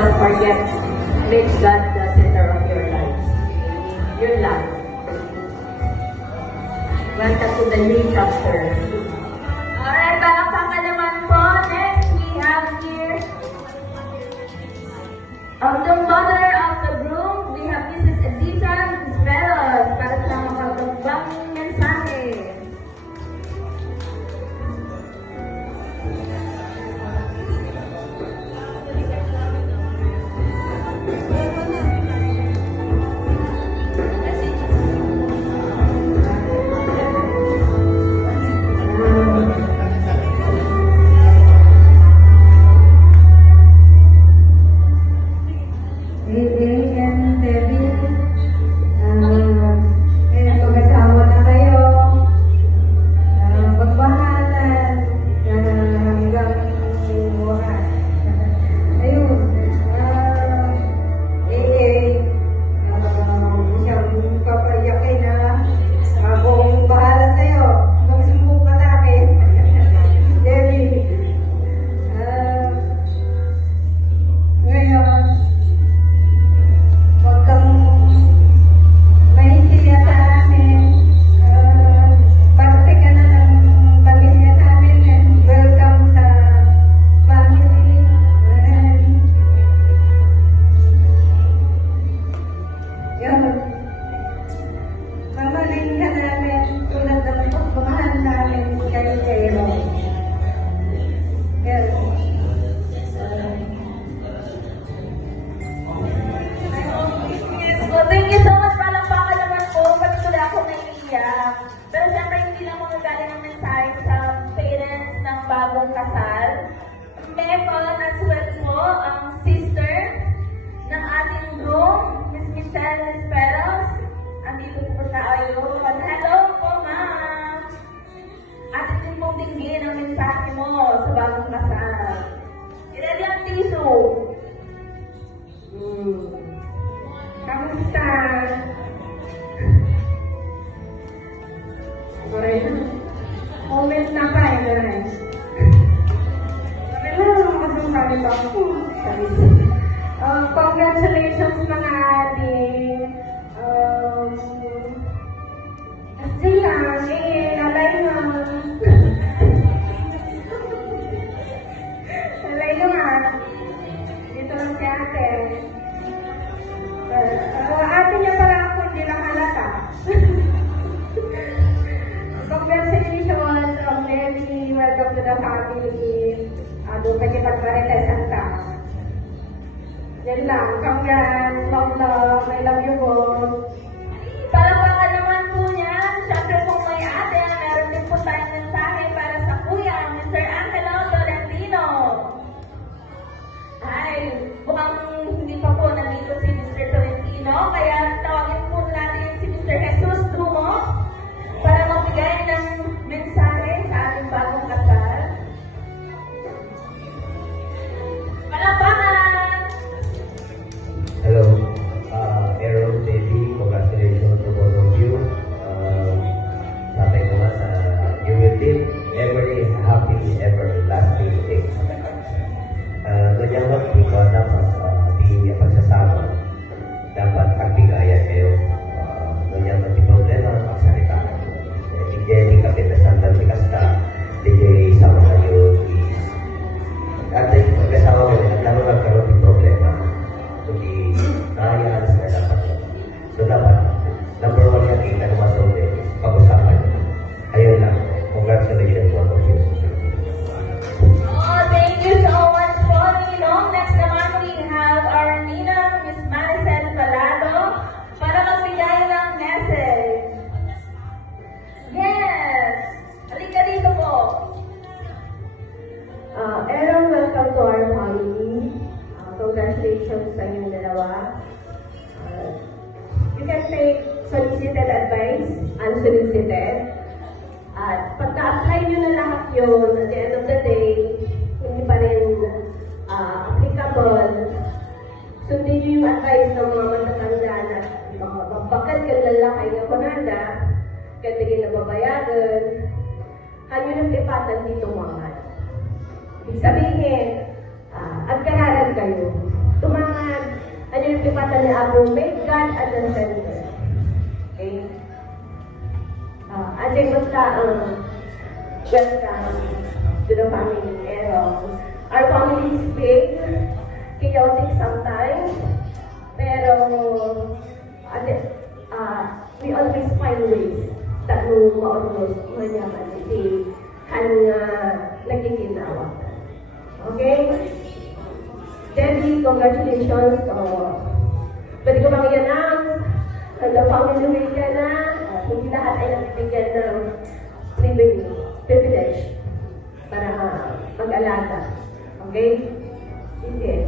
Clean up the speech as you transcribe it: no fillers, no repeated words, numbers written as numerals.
not forget, make God the center of your lives. Yun lang. Welcome to the new chapter. Alright, palakpakan naman po. Next, we have here the mother of the groom. We have Mrs. Edita Velos para sa magagandang mensahe. Pero siyempre hindi lang magagaling ang mensahe sa parents ng bagong kasal. Meron as well po ang sister ng ating groom, Miss Michelle Esperos. Andito po tayo. Hello po, ma'am. Atin din pong dinggin ang mensahe mo sa bagong kasal. Ilali ang tissue. Kamusta? Moment na pa eh, guys. Sabi ko, congratulations mga adik. Asli lang, nalay nga. Nalay nga. Dito lang si ate. Ate niya pala ako, hindi lang halata. Congratulations, Lenny. Welcome to the family. Doon pa niya pagparilesan ka. Yan lang. Congrats, long love. I love you both. Palakpakan naman po niya. Siyempre po may ate. Meron din po tayong mensahe para sa kuya, Mr. Angelo Tolentino. Ay, mukhang hindi pa po nandito si Mr. Tolentino. Kaya tawagin po natin si Mr. Jesus Dumo para magbigay ng mensahe sa ating bagong kasal. Palakpakan! Hello, Aaron, Debbie, congratulations to both of you. Sabi ko nga sa you will live every happy, everlasting day. Ganyan mo, ikaw dapat di pagsasama. Dapat pagbigayan kayo. Ganyan mo, di problema, pagsalitaan. Hindi ka pinasandan, bikas ka. Hindi sama kayo. At pagkasama mo, lalo magkaroon ng problema. Hindi kaya sa dapat yun. So dapat, number one yan, kita naman sa ulit, pag-usapan nyo. Ayun lang. Congratulations po for you. Oh, thank you so much po, Ninong. Next naman, we have our Nina, Miss Maricel Palado, para magbigay ng message. Yes! Halika dito po. Aaron, welcome to our family. Congratulations sa inyong dalawa. You can take solicited advice, unsolicited. At pag na-apply nyo na lahat yun, at the end of the day, hindi pa rin applicable. Sundin nyo yung advice ng mga matatanda na bakit kang lalakay na kunada, katigin na babayagan, kanyo nang tipatan dito mga. Ibig sabihin, agkararan kayo. yung pipata ni Abu, make God at the center. Okay? Ajay basta welcome to the family. Our family is big, chaotic sometimes, pero we always find ways that no maunod manyaman iti nagkikinawa. Okay? Debbie, congratulations. Pwede ko bang i-announce? The family week ka na. Hindi lahat ay nabibigyan ng privilege para mag-alaga. Okay? Sige.